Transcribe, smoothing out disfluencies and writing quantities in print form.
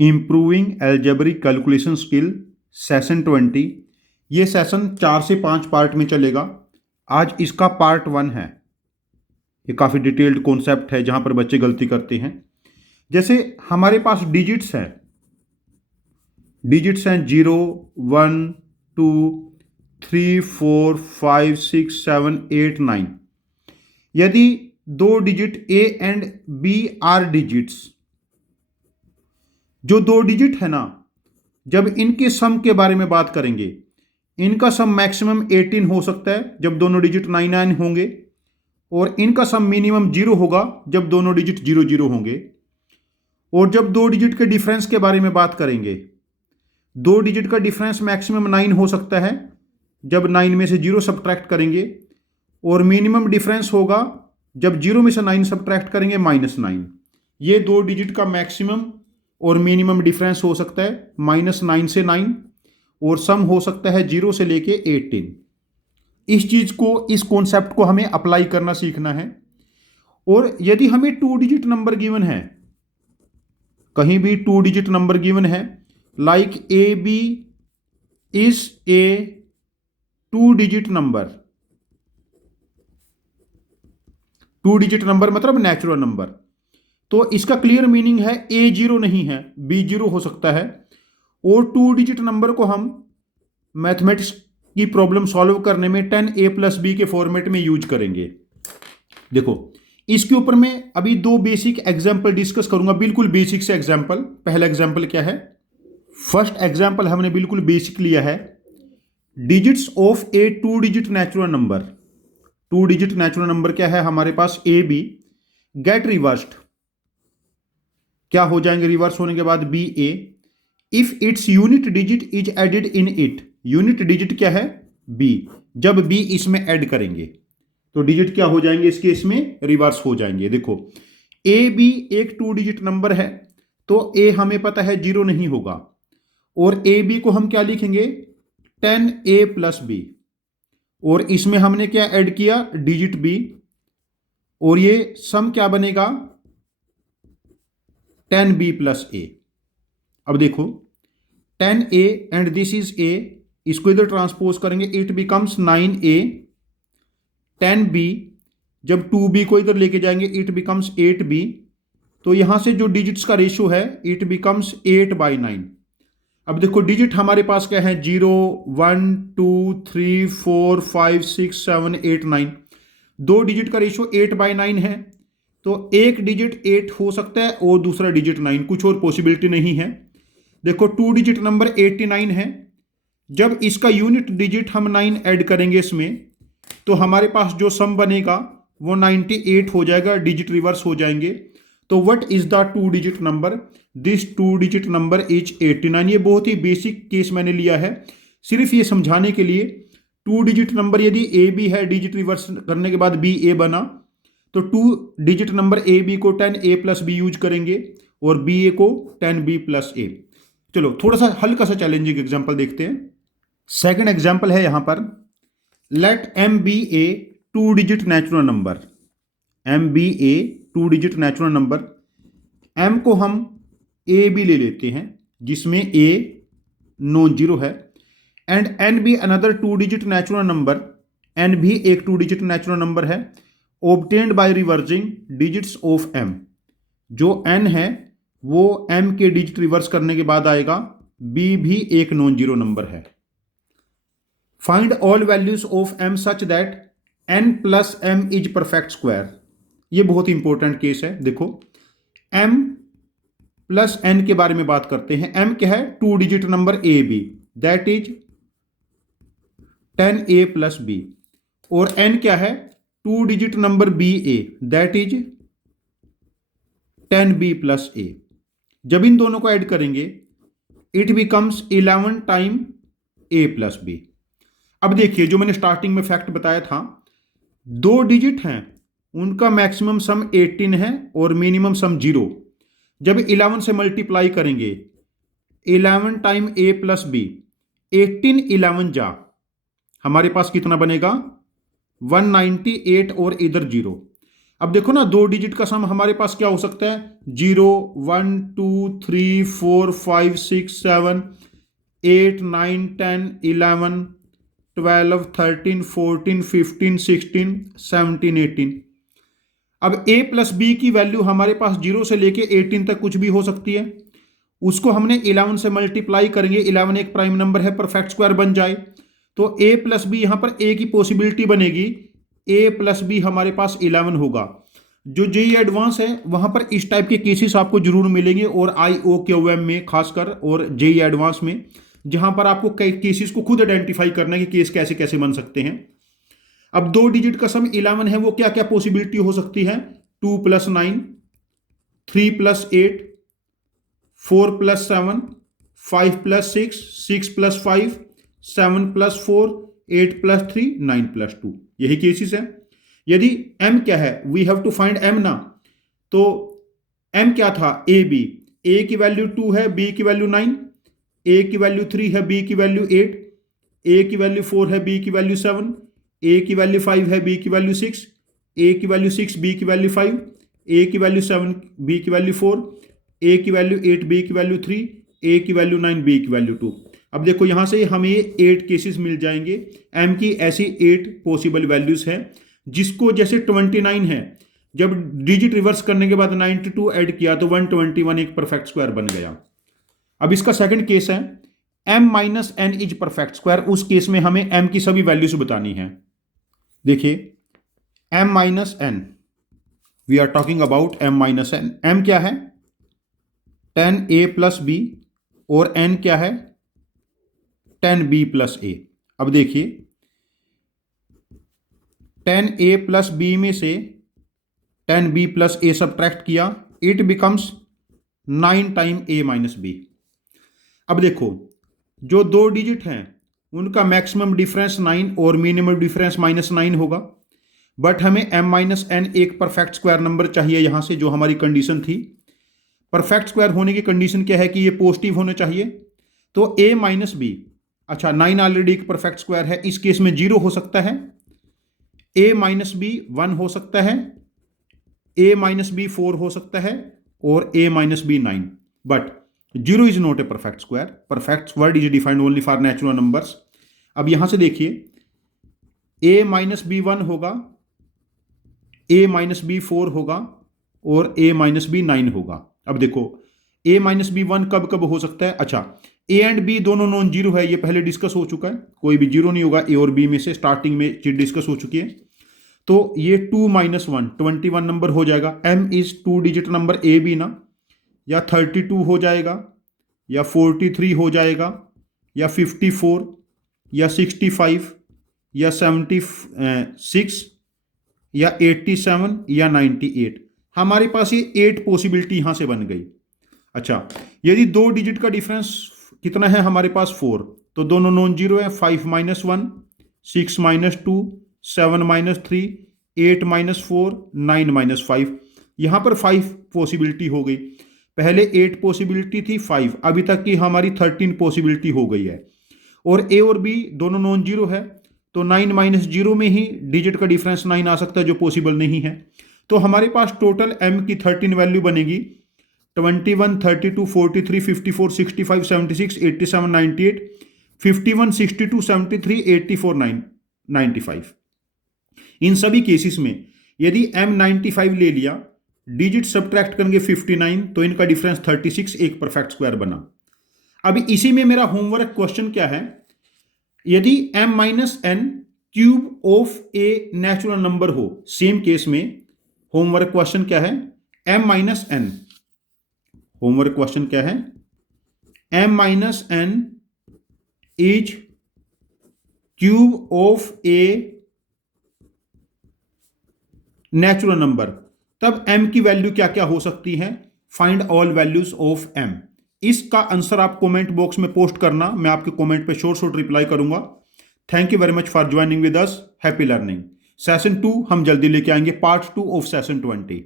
Improving algebraic calculation skill session 20। ये session 4 से 5 part में चलेगा। आज इसका पार्ट 1 है। ये काफ़ी डिटेल्ड कॉन्सेप्ट है जहाँ पर बच्चे गलती करते हैं। जैसे हमारे पास डिजिट्स हैं 0, 1, 2, 3, 4, 5, 6, 7, 8, 9। यदि दो digit A and B are digits, जो दो डिजिट है ना, जब इनके सम के बारे में बात करेंगे, इनका सम मैक्सिमम 18 हो सकता है जब दोनों डिजिट 9 होंगे, और इनका सम मिनिमम 0 होगा जब दोनों डिजिट 0 होंगे। और जब दो डिजिट के डिफरेंस के बारे में बात करेंगे, दो डिजिट का डिफरेंस मैक्सिमम 9 हो सकता है जब 9 में से 0 सब्ट्रैक्ट करेंगे, और मिनिमम डिफरेंस होगा जब 0 में से 9 सब्ट्रैक्ट करेंगे -9। ये दो डिजिट का मैक्सिमम और मिनिमम डिफरेंस हो सकता है -9 से 9, और सम हो सकता है 0 से लेके 18। इस चीज को, इस कॉन्सेप्ट को हमें अप्लाई करना सीखना है। और यदि हमें 2 डिजिट नंबर गिवन है, कहीं भी 2 डिजिट नंबर गिवन है, like A B is a 2 digit number. 2 digit number मतलब नेचुरल नंबर, तो इसका क्लियर मीनिंग है ए 0 नहीं है, बी 0 हो सकता है। और 2 डिजिट नंबर को हम मैथमेटिक्स की प्रॉब्लम सॉल्व करने में 10a + b के फॉर्मेट में यूज करेंगे। देखो, इसके ऊपर मैं अभी 2 बेसिक एग्जाम्पल डिस्कस करूंगा, बिल्कुल बेसिक से एग्जाम्पल। पहला एग्जाम्पल क्या है? फर्स्ट एग्जाम्पल हमने बिल्कुल बेसिक लिया है, digits of a 2 digit natural number. 2 digit natural number क्या है हमारे पास? A b get reversed. क्या हो जाएंगे रिवर्स होने के बाद? B a if its unit digit is added in it. Unit digit क्या है? बी। जब बी इसमें ऐड करेंगे तो डिजिट क्या हो जाएंगे इसके? इसमें रिवर्स हो जाएंगे। देखो, ए बी एक 2 डिजिट नंबर है, तो ए हमें पता है 0 नहीं होगा, और ए बी को हम क्या लिखेंगे? 10a + b। और इसमें हमने क्या ऐड किया? डिजिट बी, और ये सम क्या बनेगा? 10b + a। अब देखो, 10a and this is a, इसको इधर ट्रांसपोज करेंगे, इट बिकम्स 9a। 10b, जब 2b को इधर लेके जाएंगे, इट बिकम्स 8b। तो यहां से जो डिजिट्स का रेशियो है, इट बिकम्स 8/9। अब देखो, डिजिट हमारे पास क्या है? 0, 1, 2, 3, 4, 5, 6, 7, 8, 9। दो डिजिट का रेशियो 8/9 है, तो एक डिजिट 8 हो सकता है और दूसरा डिजिट 9, कुछ और पॉसिबिलिटी नहीं है। देखो, 2 डिजिट नंबर 89 है, जब इसका यूनिट डिजिट हम 9 ऐड करेंगे इसमें, तो हमारे पास जो सम बनेगा वो 98 हो जाएगा, डिजिट रिवर्स हो जाएंगे। तो what is the 2 digit number? This 2 digit number is 89। ये बहुत ही बेसिक केस मैंने लिया है सिर्फ ये समझाने के लिए। 2 डिजिट नंबर यदि ए बी है, डिजिट रिवर्स करने के बाद बी ए बना, तो 2 डिजिट नंबर ए बी को 10a + b यूज करेंगे, और बी ए को 10b + a। चलो, थोड़ा सा हल्का सा चैलेंजिंग एग्जांपल देखते हैं। सेकंड एग्जांपल है यहां पर, let m b a 2 digit natural number. m b a 2 digit natural number. m को हम a भी ले लेते हैं जिसमें a नॉन जीरो है, एंड n भी another 2 digit natural number. n भी एक 2 डिजिट नेचुरल नंबर है, obtained by reversing digits of m। जो n है वो m के डिजिट रिवर्स करने के बाद आएगा। b भी एक नॉन जीरो नंबर है। Find all values of m such that n + m is perfect square. ये बहुत इंपॉर्टेंट केस है। देखो, m + n के बारे में बात करते हैं। m क्या है? 2 digit number a b, that is 10a + b। और n क्या है? 2 digit number B A, that is 10b + a। जब इन दोनों को ऐड करेंगे, it becomes 11 time a + b। अब देखिए, जो मैंने स्टार्टिंग में फैक्ट बताया था, दो डिजिट हैं, उनका मैक्सिमम सम 18 है और मिनिमम सम 0। जब 11 से मल्टीप्लाई करेंगे, 11 टाइम a + b, 18 11 जा, हमारे पास कितना बनेगा? 198 और इधर 0। अब देखो ना, 2 डिजिट का सम हमारे पास क्या हो सकता है, 0, 1, 2, 3, 4, 5, 6, 7, 8, 9, 10, 11, 12, 13, 14, 15, 16, 17, 18। अब a प्लस बी की वैल्यू हमारे पास 0 से लेके 18 तक कुछ भी हो सकती है। उसको हमने 11 से मल्टीप्लाई करेंगे, 11 एक प्राइम नंबर है, परफेक्ट स्क्वायर बन जाए तो a प्लस बी, यहां पर a की पॉसिबिलिटी बनेगी, a प्लस बी हमारे पास 11 होगा। जो जेई एडवांस है वहां पर इस टाइप के केसेस आपको जरूर मिलेंगे, और IOQM में खासकर, और जेई एडवांस में, जहां पर आपको कई केसेस को खुद आइडेंटिफाई करना है कि केस कैसे कैसे बन सकते हैं। अब 2 डिजिट का सम 11 है, वो क्या क्या पॉसिबिलिटी हो सकती है, 2 + 9, 3 + 8, 4 + 7, 5 + 6, 6 + 5, 7 + 4, 8 + 3, 9 + 2, यही केसेस है। यदि m क्या है, we have to find m ना, तो m क्या था, a की वैल्यू 2 है, b की वैल्यू 9, a की वैल्यू 3 है, b की वैल्यू 8, a की वैल्यू 4 है, b की वैल्यू 7, a की वैल्यू 5 है, b की वैल्यू 6, a की वैल्यू 6, b की वैल्यू 5, a की वैल्यू 7, b की वैल्यू 4, a की वैल्यू 8, b की वैल्यू 3, a की वैल्यू 9, b की वैल्यू 2। अब देखो यहां से हमें 8 केसेस मिल जाएंगे, m की ऐसी 8 पॉसिबल वैल्यूज हैं, जिसको जैसे 29 है, जब डिजिट रिवर्स करने के बाद 92 ऐड किया तो 121 एक परफेक्ट स्क्वायर बन गया। अब इसका सेकंड केस है m minus N is perfect square. उस केस में हमें m की सभी वैल्यूज बतानी है। देखिए m minus N, we are talking about m minus N. m क्या है, 10a + b, और n क्या है, 10b + a। अब देखिए 10a + b में से 10b + a सब्ट्रैक्ट किया, it becomes 9 time a - b। अब देखो जो 2 डिजिट हैं उनका मैक्सिमम डिफरेंस 9 और मिनिमम डिफरेंस -9 होगा, बट हमें m - n एक परफेक्ट स्क्वायर नंबर चाहिए यहां से, जो हमारी कंडीशन थी। परफेक्ट स्क्वायर होने की कंडीशन क्या है कि ये पॉजिटिव होने चाहिए, तो a - b, अच्छा 9 ऑलरेडी एक परफेक्ट स्क्वायर है, इस केस में 0 हो सकता है, a - b 1 हो सकता है, a - b 4 हो सकता है, और a - b 9, but 0 is not a perfect square. Perfect word is defined only for natural numbers. अब यहां से देखिए a - b 1 होगा, a - b 4 होगा, और a - b 9 होगा। अब देखो a - b 1 कब कब हो सकता है, अच्छा a एंड b दोनों नॉन जीरो है, ये पहले डिस्कस हो चुका है, कोई भी जीरो नहीं होगा a और b में से, स्टार्टिंग में चीज डिस्कस हो चुकी है। तो ये 2 - 1 21 नंबर हो जाएगा। m is 2 digit number a b ना, या 32 हो जाएगा, या 43 हो जाएगा, या 54, या 65, या 76, या 87, या 98। हमारे पास ये 8 पॉसिबिलिटी यहां से बन गई। अच्छा यदि 2 डिजिट का डिफरेंस कितना है हमारे पास 4, तो दोनों नॉन जीरो है, 5 - 1, 6 - 2, 7 - 3, 8 - 4, 9 - 5। यहां पर 5 पॉसिबिलिटी हो गई, पहले 8 पॉसिबिलिटी थी, 5 अभी तक की हमारी 13 पॉसिबिलिटी हो गई है, और a और b दोनों नॉन जीरो है, तो 9 - 0 में ही डिजिट का डिफरेंस 9 आ सकता है, जो पॉसिबल नहीं है। तो हमारे पास टोटल m की 13 वैल्यू बनेगी 21, 32, 43, 54, 65, 76, 87, 98, 51, 62, 73, 84, 95। इन सभी केसेस में यदि m 95 ले लिया, डिजिट सब्ट्रैक्ट करेंगे 59, तो इनका डिफरेंस 36 एक परफेक्ट स्क्वायर बना। अब इसी में मेरा होमवर्क क्वेश्चन क्या है, यदि m - n cube of a natural number हो, सेम केस में होमवर्क क्वेश्चन क्या है, m - n, होमवर्क क्वेश्चन क्या है, m - n is cube of a natural number, तब m की वैल्यू क्या क्या हो सकती है, find all values of m। इसका आंसर आप कमेंट बॉक्स में पोस्ट करना, मैं आपके कमेंट पे शॉर्ट रिप्लाई करूंगा। Thank you very much for joining with us, happy learning. Session 2 हम जल्दी लेके आएंगे, पार्ट 2 ऑफ सेशन 20।